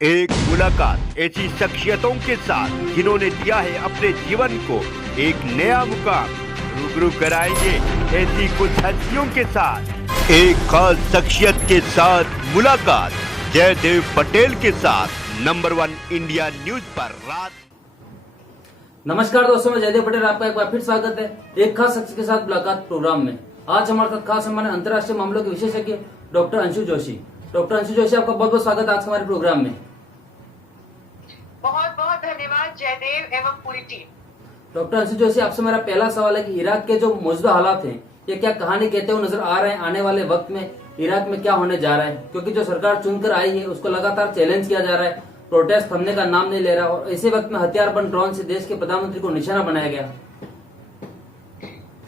एक मुलाकात ऐसी शख्सियतों के साथ जिन्होंने दिया है अपने जीवन को एक नया मुकाम। रूबरू कराएंगे ऐसी कुछ हस्तियों के साथ एक खास शख्सियत के साथ मुलाकात जयदेव पटेल के साथ नंबर 1 इंडिया न्यूज पर रात। नमस्कार दोस्तों, मैं जयदेव पटेल, आपका एक बार फिर स्वागत है एक खास शख्स के साथ मुलाकात प्रोग्राम में। आज हमारे साथ खास हमारे अंतर्राष्ट्रीय मामलों के विशेषज्ञ डॉक्टर अंशु जोशी। डॉक्टर अंशु जोशी, आपका बहुत बहुत स्वागत है आज हमारे प्रोग्राम में। बहुत बहुत धन्यवाद जयदेव एवं पूरी टीम। डॉक्टर अंशु जोशी, आपसे मेरा पहला सवाल है कि इराक के जो मौजूदा हालात हैं ये क्या कहानी कहते हुए नजर आ रहे हैं? आने वाले वक्त में इराक में क्या होने जा रहा है? क्योंकि जो सरकार चुनकर आई है उसको लगातार चैलेंज किया जा रहा है, प्रोटेस्ट थमने का नाम नहीं ले रहा और ऐसे वक्त में हथियारबंद ड्रोन से देश के प्रधानमंत्री को निशाना बनाया गया।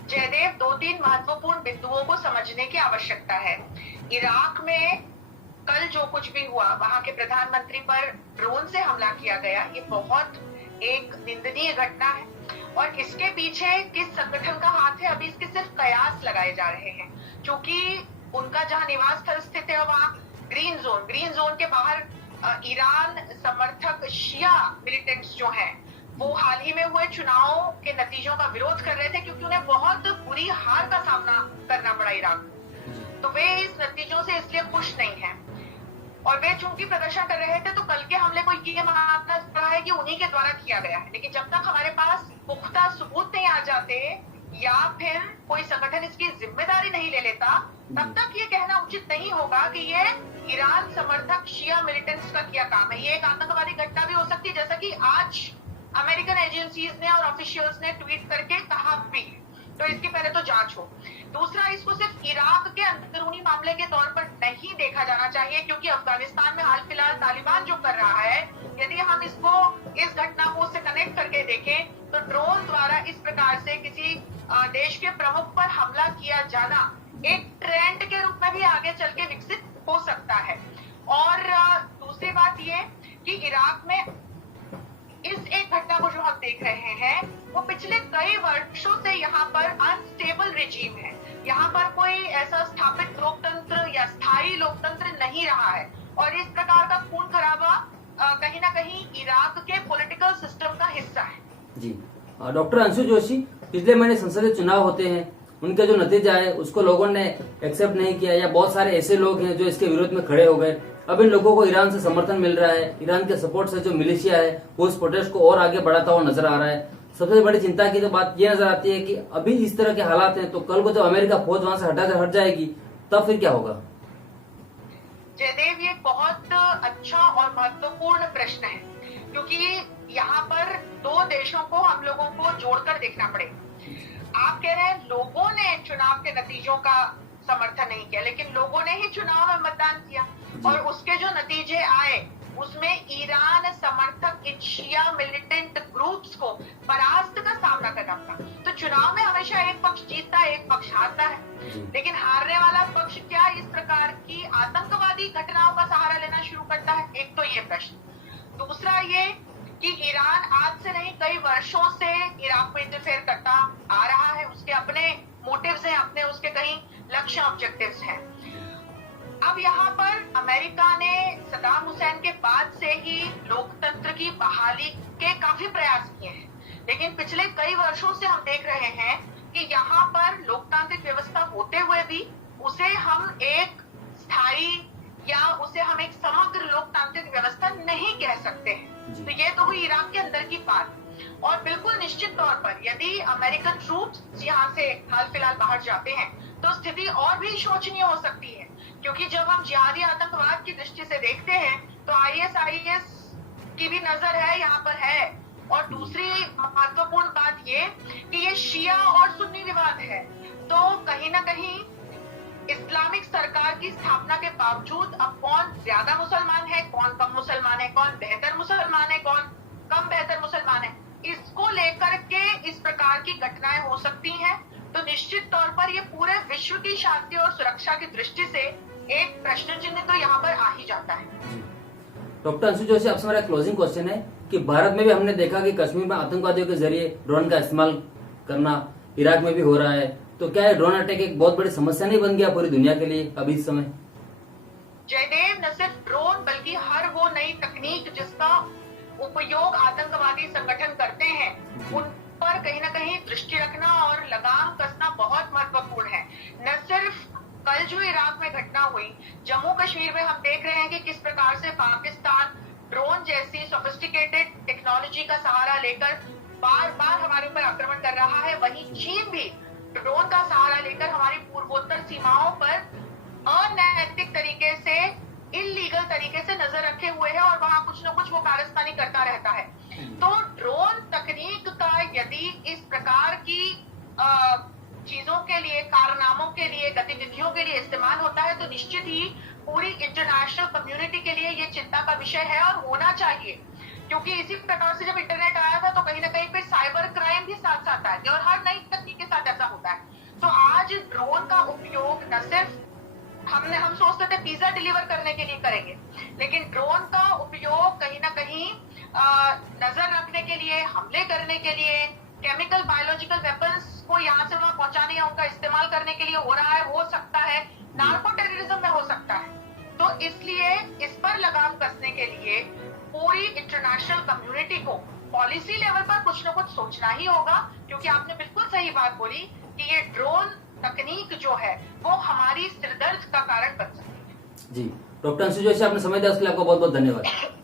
जयदेव, 2-3 महत्वपूर्ण बिंदुओं को समझने की आवश्यकता है। इराक में कल जो कुछ भी हुआ, वहां के प्रधानमंत्री पर ड्रोन से हमला किया गया, ये बहुत एक निंदनीय घटना है और इसके पीछे किस संगठन का हाथ है अभी इसके सिर्फ कयास लगाए जा रहे हैं। क्योंकि उनका जहां निवास स्थल स्थित है वहां ग्रीन जोन के बाहर ईरान समर्थक शिया मिलिटेंट्स जो हैं वो हाल ही में हुए चुनावों के नतीजों का विरोध कर रहे थे, क्योंकि उन्हें बहुत बुरी हार का सामना करना पड़ा इराक। तो वे इस नतीजों से इसलिए खुश नहीं हैं और वे चूंकि प्रदर्शन कर रहे थे तो कल के हमले को ये मानना पड़ा है कि उन्हीं के द्वारा किया गया है। लेकिन जब तक हमारे पास पुख्ता सबूत नहीं आ जाते या फिर कोई संगठन इसकी जिम्मेदारी नहीं ले लेता, तब तक ये कहना उचित नहीं होगा कि ये ईरान समर्थक शिया मिलिटेंट्स का किया काम है। ये एक आतंकवादी घटना भी हो सकती है, जैसा कि आज अमेरिकन एजेंसीज ने और ऑफिशियल्स ने ट्वीट करके कहा भी। तो इसकी पहले तो जांच हो। दूसरा, इसको सिर्फ इराक के अंदरूनी मामले के तौर पर नहीं देखा जाना चाहिए, क्योंकि अफगानिस्तान में हाल फिलहाल तालिबान जो कर रहा है, यदि हम इसको इस घटना को उससे कनेक्ट करके देखें तो ड्रोन द्वारा इस प्रकार से किसी देश के प्रमुख पर हमला किया जाना एक ट्रेंड के रूप में भी आगे चल के विकसित हो सकता है। और दूसरी बात यह कि इराक में इस एक घटना को जो हम देख रहे हैं वो पिछले कई वर्षों से यहाँ पर अनस्टेबल रिजीम है। यहाँ पर कोई ऐसा स्थापित लोकतंत्र या स्थायी लोकतंत्र नहीं रहा है और इस प्रकार का खून खराबा कहीं ना कहीं इराक के पॉलिटिकल सिस्टम का हिस्सा है। जी डॉक्टर अंशु जोशी, पिछले महीने संसदीय चुनाव होते हैं, उनका जो नतीजा है उसको लोगों ने एक्सेप्ट नहीं किया या बहुत सारे ऐसे लोग हैं जो इसके विरोध में खड़े हो गए। अब इन लोगों को ईरान से समर्थन मिल रहा है, ईरान के सपोर्ट से जो मिलिशिया है वो इस प्रोटेस्ट को और आगे बढ़ाता हुआ नजर आ रहा है। सबसे बड़ी चिंता की तो बात ये नजर आती है कि अभी इस तरह के हालात हैं तो कल को जब अमेरिका फौज वहां से हट जाएगी तब फिर क्या होगा? जयदेव, ये बहुत अच्छा और महत्वपूर्ण प्रश्न है, क्योंकि यहाँ पर दो देशों को हम लोगों को जोड़कर देखना पड़ेगा। आप कह रहे हैं लोगों ने चुनाव के नतीजों का समर्थन नहीं किया, लेकिन लोगों ने ही चुनाव में मतदान किया और उसके जो नतीजे आए उसमें ईरान समर्थक इन शिया मिलिटेंट ग्रुप्स को परास्त का सामना करना पड़ा। तो चुनाव में हमेशा एक पक्ष जीतता है, एक पक्ष हारता है, लेकिन हारने वाला पक्ष क्या इस प्रकार की आतंकवादी घटनाओं का सहारा लेना शुरू करता है? एक तो ये प्रश्न। दूसरा ये कि ईरान आज से नहीं कई वर्षों से इराक में इंटरफेयर करता आ रहा है, उसके अपने मोटिव्स हैं, अपने उसके कहीं लक्ष्य ऑब्जेक्टिव्स हैं। अब यहाँ पर अमेरिका ने सद्दाम हुसैन के बाद से ही लोकतंत्र की बहाली के काफी प्रयास किए हैं, लेकिन पिछले कई वर्षों से हम देख रहे हैं कि यहाँ पर लोकतांत्रिक व्यवस्था होते हुए भी उसे हम एक स्थायी या उसे हम एक समग्र लोकतांत्रिक व्यवस्था नहीं कह सकते हैं। तो ये तो हुई इराक के अंदर की बात। और बिल्कुल निश्चित तौर पर यदि अमेरिकन ट्रूप्स यहाँ से हाल फिलहाल बाहर जाते हैं तो स्थिति और भी शोचनीय हो सकती है, क्योंकि जब हम जिहादी आतंकवाद की दृष्टि से देखते हैं तो ISIS की भी नजर है यहाँ पर है। और दूसरी महत्वपूर्ण बात ये कि ये शिया और सुन्नी विवाद है, तो कहीं ना कहीं इस्लामिक सरकार की स्थापना के बावजूद अब कौन ज्यादा मुसलमान है, कौन कम मुसलमान है, कौन बेहतर मुसलमान है, कौन कम बेहतर मुसलमान है, इसको लेकर के इस प्रकार की घटनाएं हो सकती हैं। तो निश्चित तौर पर ये पूरे विश्व की शांति और सुरक्षा की दृष्टि से एक प्रश्न चिन्ह तो यहाँ पर आ ही जाता है। डॉक्टर अंशु जोशी, आपसे मेरा क्लोजिंग क्वेश्चन है कि भारत में भी हमने देखा कि कश्मीर में आतंकवादियों के जरिए ड्रोन का इस्तेमाल करना इराक में भी हो रहा है, तो क्या है ड्रोन अटैक एक बहुत बड़ी समस्या नहीं बन गया पूरी दुनिया के लिए अभी इस समय? जयदेव, न सिर्फ ड्रोन बल्कि हर वो नई तकनीक तकनीक जिसका उपयोग आतंकवादी संगठन करते हैं उन पर कहीं ना कहीं दृष्टि रखना और लगाम कसना बहुत महत्वपूर्ण है। न सिर्फ कल जो इराक में घटना हुई, जम्मू कश्मीर में हम देख रहे हैं कि किस प्रकार से पाकिस्तान ड्रोन जैसी सोफिस्टिकेटेड टेक्नोलॉजी का सहारा लेकर बार बार हमारे ऊपर आक्रमण कर रहा है। वहीं चीन भी ड्रोन का सहारा लेकर हमारी पूर्वोत्तर सीमाओं पर अनैतिक तरीके से, इलीगल तरीके से नजर रखे हुए है और वहां कुछ न कुछ वो कारस्तानी करता रहता है। तो ड्रोन तकनीक का यदि इस प्रकार की चीजों के लिए, कारनामों के लिए, गतिविधियों के लिए इस्तेमाल होता है तो निश्चित ही पूरी इंटरनेशनल कम्युनिटी के लिए ये चिंता का विषय है और होना चाहिए। क्योंकि इसी प्रकार से जब इंटरनेट आया था तो कहीं ना कहीं फिर साइबर क्राइम भी साथ साथ आए थे और हर नई तकनीक के साथ ऐसा होता है। तो आज ड्रोन का उपयोग न सिर्फ हम सोचते थे पिज्जा डिलीवर करने के लिए करेंगे, लेकिन ड्रोन का उपयोग कहीं ना कहीं नजर रखने के लिए, हमले करने के लिए, केमिकल बायोलॉजिकल वेपन्स को यहाँ से वहां पहुंचाने या उनका इस्तेमाल करने के लिए हो रहा है, हो सकता है नार्को टेररिज्म में हो सकता है। तो इसलिए इस पर लगाम कसने के लिए पूरी इंटरनेशनल कम्युनिटी को पॉलिसी लेवल पर कुछ न कुछ सोचना ही होगा। क्योंकि आपने बिल्कुल सही बात बोली कि ये ड्रोन तकनीक जो है वो हमारी सिरदर्द का कारण बन सकती है। जी, डॉक्टर अंशु जोशी, आपने समय दिया उसके लिए आपको बहुत बहुत धन्यवाद।